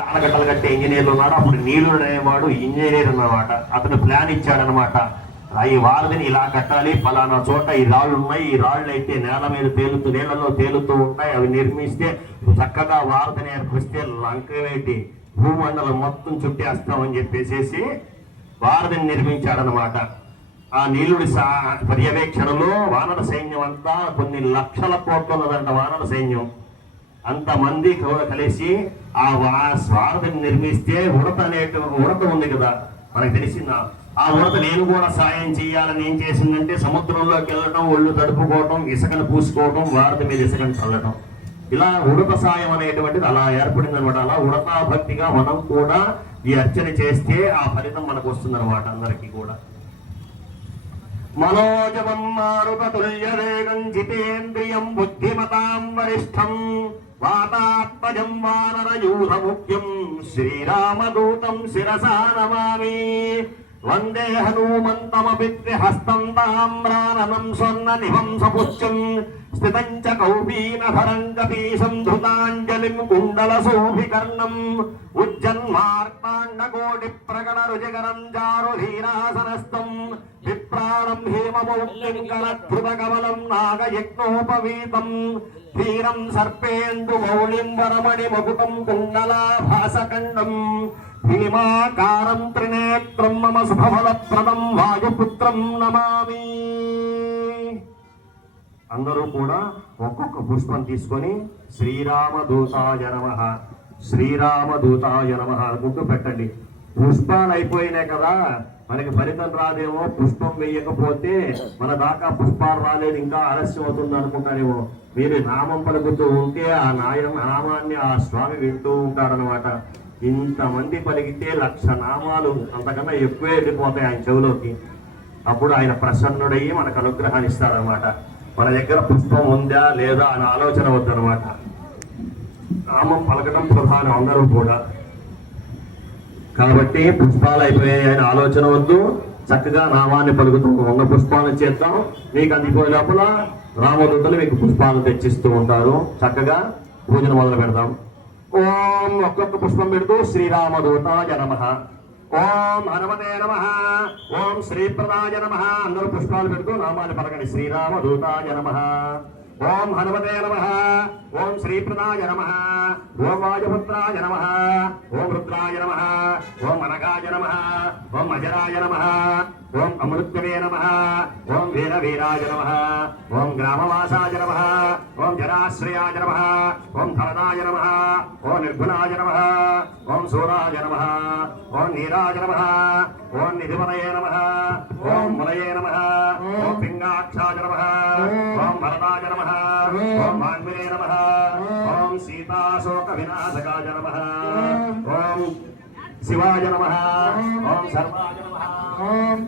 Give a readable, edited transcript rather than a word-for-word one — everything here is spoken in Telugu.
ఆనకట్టలు కట్టే ఇంజనీర్లు ఉన్నాడు. అప్పుడు నీళ్లు అనేవాడు ఇంజనీర్ అన్నమాట. అతను ప్లాన్ ఇచ్చాడనమాట. ఈ వారధిని ఇలా కట్టాలి, ఫలానా చోట ఈ రాళ్ళు ఉన్నాయి, ఈ రాళ్ళు అయితే నీళ్లలో తేలుతూ ఉంటాయి, అవి నిర్మిస్తే చక్కగా వారధిని ఏర్పరిస్తే లంకవేటి భూమండలం మొత్తం చుట్టేస్తామని చెప్పేసి వారధిని నిర్మించాడనమాట. ఆ నీలుడి పర్యవేక్షణలో వానర సైన్యం అంతా కొన్ని లక్షల కోట్లు ఉన్నదంట. వానర సైన్యం అంతమంది కలిసి ఆ స్వార్థని నిర్మిస్తే ఉడత ఉంది కదా, మనకు తెలిసిందా? ఆ ఉడత నేను కూడా సాయం చేయాలని ఏం చేసిందంటే సముద్రంలోకి వెళ్ళటం, ఒళ్ళు తడుపుకోవటం, ఇసుకను పూసుకోవటం, వారధి మీద ఇసుకను చల్లటం, ఇలా ఉడత సాయం అనేటువంటిది అలా ఏర్పడింది అనమాట. అలా ఉడతా భక్తిగా మనం కూడా ఈ అర్చన చేస్తే ఆ ఫలితం మనకు వస్తుంది అనమాట. అందరికీ కూడా మనోజవం మారుతతుల్యవేగం జితేంద్రియం బుద్ధిమతాం వరిష్టం వాతాత్మజం వానరయూధముఖ్యం శ్రీరామదూతం శిరసా నమామి. వందే హనుమంతమపి హస్తం తామ్రాననం స్వర్ణ నివంసపుచ్చం స్థితం చ కౌపీనధరం కపీశం ధృతాంజలిం కుండలశోభికర్ణం ఉజ్జన్మార్తాండకోటి ప్రకట రుచికరం చారుధీరాసనస్థం విప్రాణం హేమమౌక్తిం కరధృతకమలం నాగయజ్ఞోపవీతం ధీరం సర్పేందు మౌళిం వరమణి మకుటం కుండలాభాసకండం భీమాకారం త్రినేత్రం మమ శుభఫలప్రదం వాయుపుత్రం నమామి. అందరూ కూడా ఒక్కొక్క పుష్పం తీసుకొని శ్రీరామదూతాయ నమః, శ్రీరామదూతాయ నమః అనుకుంటూ పెట్టండి. పుష్పాలు అయిపోయినాయి కదా, మనకి ఫలితం రాదేమో, పుష్పం వేయకపోతే మన దాకా పుష్పాలు రాలేదు, ఇంకా ఆలస్యం అవుతుంది అనుకుంటారేమో. మీరు నామం పలుకుతూ ఉంటే ఆ నామాన్ని ఆ స్వామి వింటూ ఉంటాడనమాట. ఇంతమంది పలికితే 1,00,000 నామాలు అంతకన్నా ఎక్కువే వెళ్ళిపోతాయి ఆయన చెవిలోకి. అప్పుడు ఆయన ప్రసన్నుడయ్యి మనకు అనుగ్రహాన్ని ఇస్తాడనమాట. మన దగ్గర పుష్పం ఉందా లేదా అని ఆలోచన వద్దనమాట. నామం పలకడం ప్రధానం అందరూ కూడా. కాబట్టి పుష్పాలు అయిపోయాయి అని ఆలోచన వద్దు, చక్కగా నామాన్ని పలుకుతూ ఉన్న పుష్పాలను చేద్దాం. మీకు అందిపోయే లోపల రామదూతలు మీకు పుష్పాలను తెచ్చిస్తూ ఉంటారు. చక్కగా పూజను మొదలు పెడదాం. ఓం ఒక్కొక్క పుష్పం పెడుతూ శ్రీరామదూతాయ నమః, ఓం హనుమతే నమః, ఓం శ్రీప్రదాయ నమః. అందరూ పుష్పాలు పెడుతూ నామాన్ని పలకండి. శ్రీరామదూతాయ నమః, ఓం హనుమతే నమః, ఓం శ్రీప్రదాయ నమః, ఓం వాయుపుత్రాయ నమః, ఓం రుద్రాయ నమః, ఓం అనగాయ నమః, ఓం అజరాయ నమః, ఓం అమృత్యవే నమః, ఓం వీరవీరాయ నమః, ఓం గ్రామవాసాయ నమః, ఓం జరాశ్రయాయ నమః, ఓం ధరదాయ నమః, ఓం నిర్గుణాయ నమః, ఓం సూరాయ నమః, ఓం నీరాయ నమః, ఓం నిధిపతయే నమః, ఓం మునయే నమః, ఓం పింగాక్షాయ నమః, ఓం భరదాయ నమః, ఓం మాన్వినే నమః, ఓం సీతాశోక వినాశకాయ నమః, ఓం శివాయ నమః, ఓం సర్వాయ నమః, ఓం